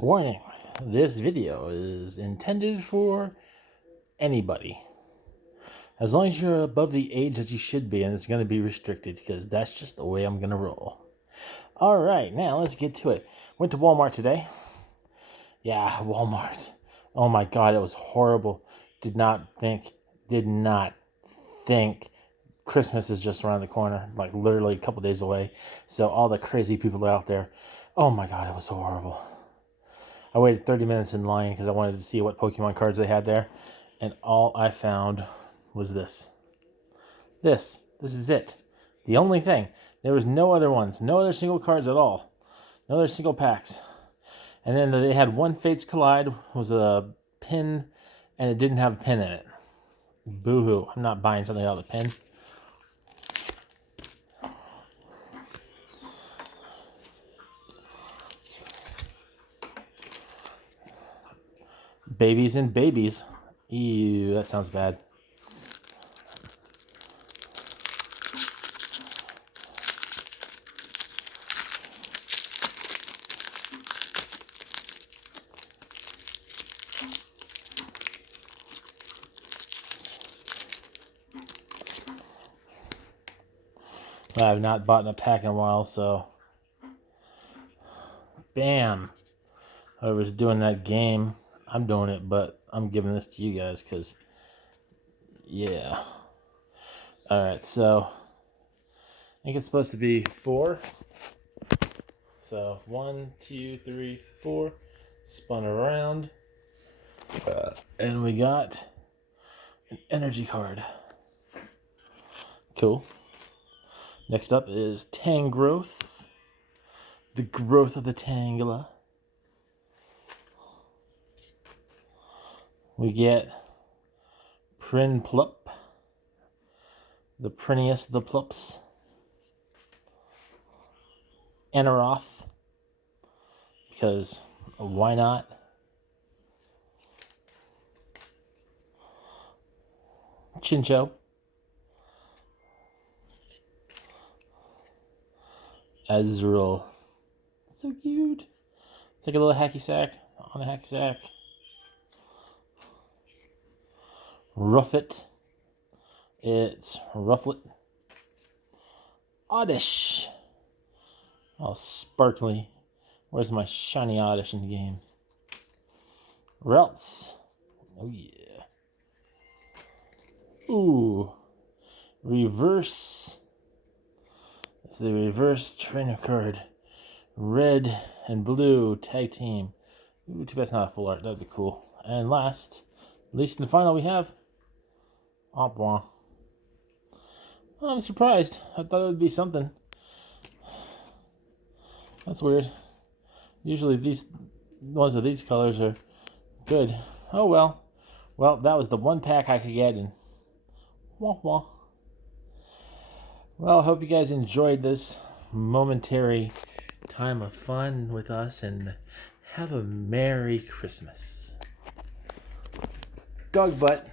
Warning, this video is intended for anybody. As long as you're above the age that you should be, and it's going to be restricted because that's just the way I'm going to roll. All right, now let's get to it. Went to Walmart today. Yeah, Walmart. Oh my God, it was horrible. Did not think Christmas is just around the corner, like literally a couple days away. So all the crazy people are out there. Oh my God, it was so horrible. I waited 30 minutes in line because I wanted to see what Pokemon cards they had there. And all I found was this. This is it. The only thing. There was no other ones. No other single cards at all. No other single packs. And then they had one Fates Collide. Was a pin. And it didn't have a pin in it. Boo-hoo. I'm not buying something out of the pin. Babies and babies. Ew, that sounds bad. I have not bought in a pack in a while, so bam. Whoever's doing that game, I'm doing it, but I'm giving this to you guys because, yeah. All right, so I think it's supposed to be 4. So 1, 2, 3, 4. Spun around, and we got an energy card. Cool. Next up is Tangrowth. The growth of the Tangela. We get Prinplup. The Prinniest of the Plups. Aneroth. Because why not? Chinchou. Azrael. So cute. It's like a little hacky sack on a hacky sack. Rufflet. It's Rufflet. Oddish. All sparkly. Where's my shiny Oddish in the game? Ralts. Oh yeah. Ooh. Reverse. It's the reverse trainer card. Red and blue tag team. Ooh, too bad it's not a full art. That'd be cool. And last, at least in the final, we have Opwong. Well, I'm surprised. I thought it would be something. That's weird. Usually these ones with these colors are good. Oh well. Well, that was the one pack I could get in. Wah wah. Well, I hope you guys enjoyed this momentary time of fun with us, and have a Merry Christmas. Dog butt.